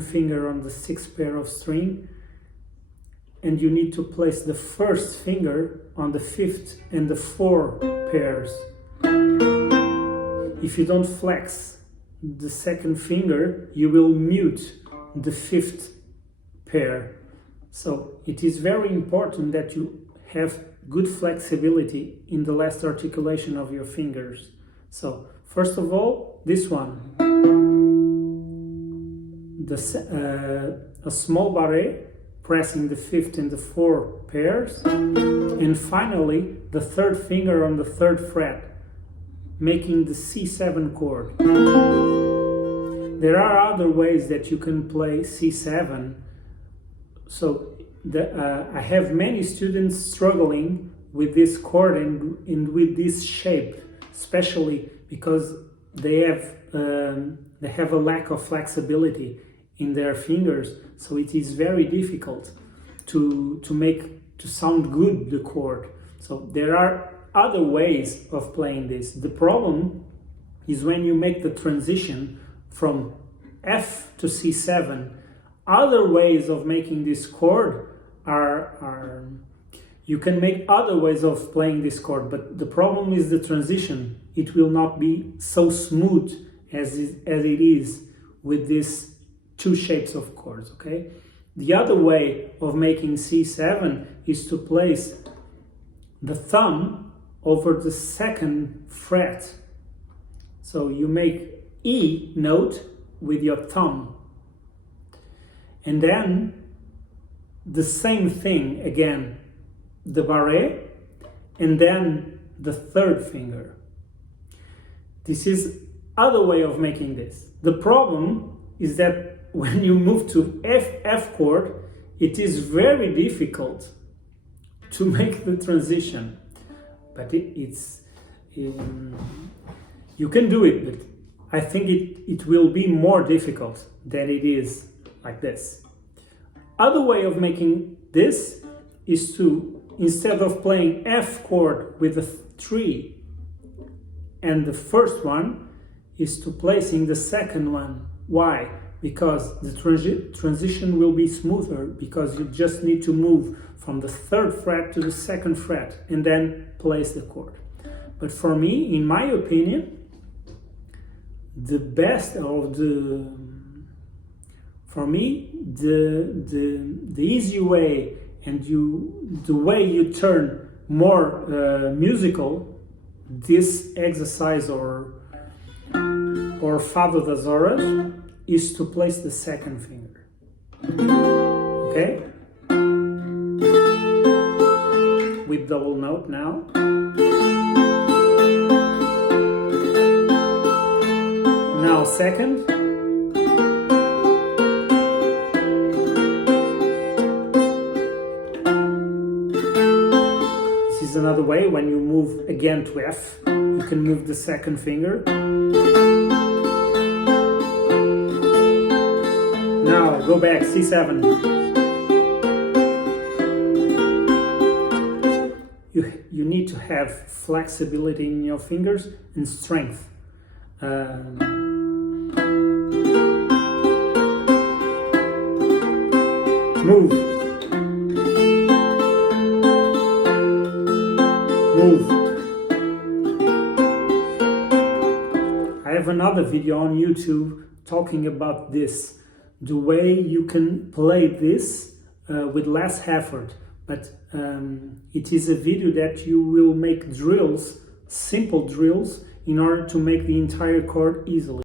finger on the 6th pair of string, and you need to place the first finger on the 5th and the 4 pairs. If you don't flex the 2nd finger, you will mute the 5th pair. So it is very important that you have good flexibility in the last articulation of your fingers. So first of all, this one, a small barré, pressing the 5th and the 4 pairs, and finally the 3rd finger on the 3rd fret, making the C7 chord. There are other ways that you can play C7. So I have many students struggling with this chord and with this shape, especially because they have a lack of flexibility in their fingers, so it is very difficult to sound good the chord. So there are other ways of playing this. The problem is when you make the transition from F to C7. Other ways of making this chord are you can make other ways of playing this chord, but the problem is the transition. It will not be so smooth as it is with these two shapes of chords, okay? The other way of making C7 is to place the thumb over the 2nd fret. So you make E note with your thumb. And then the same thing again, the barré, and then the 3rd finger. This is other way of making this. The problem is that when you move to F chord, it is very difficult to make the transition. But you can do it, but I think it will be more difficult than it is like this. Other way of making this is to, instead of playing F chord with the 3 and the first one, is to placing the 2nd one. Why? Because the transition will be smoother, because you just need to move from the 3rd fret to the 2nd fret and then place the chord. But for me, in my opinion, the best of for me, the easy way and the way you turn more musical, this exercise or Fado das Horas, is to place the 2nd finger. Okay? With double note now. Now 2nd. This is another way. When you move again to F, you can move the 2nd finger. Now go back, C7. You need to have flexibility in your fingers and strength. Move. Move. I have another video on YouTube talking about this. The way you can play this with less effort, but it is a video that you will make drills, simple drills, in order to make the entire chord easily.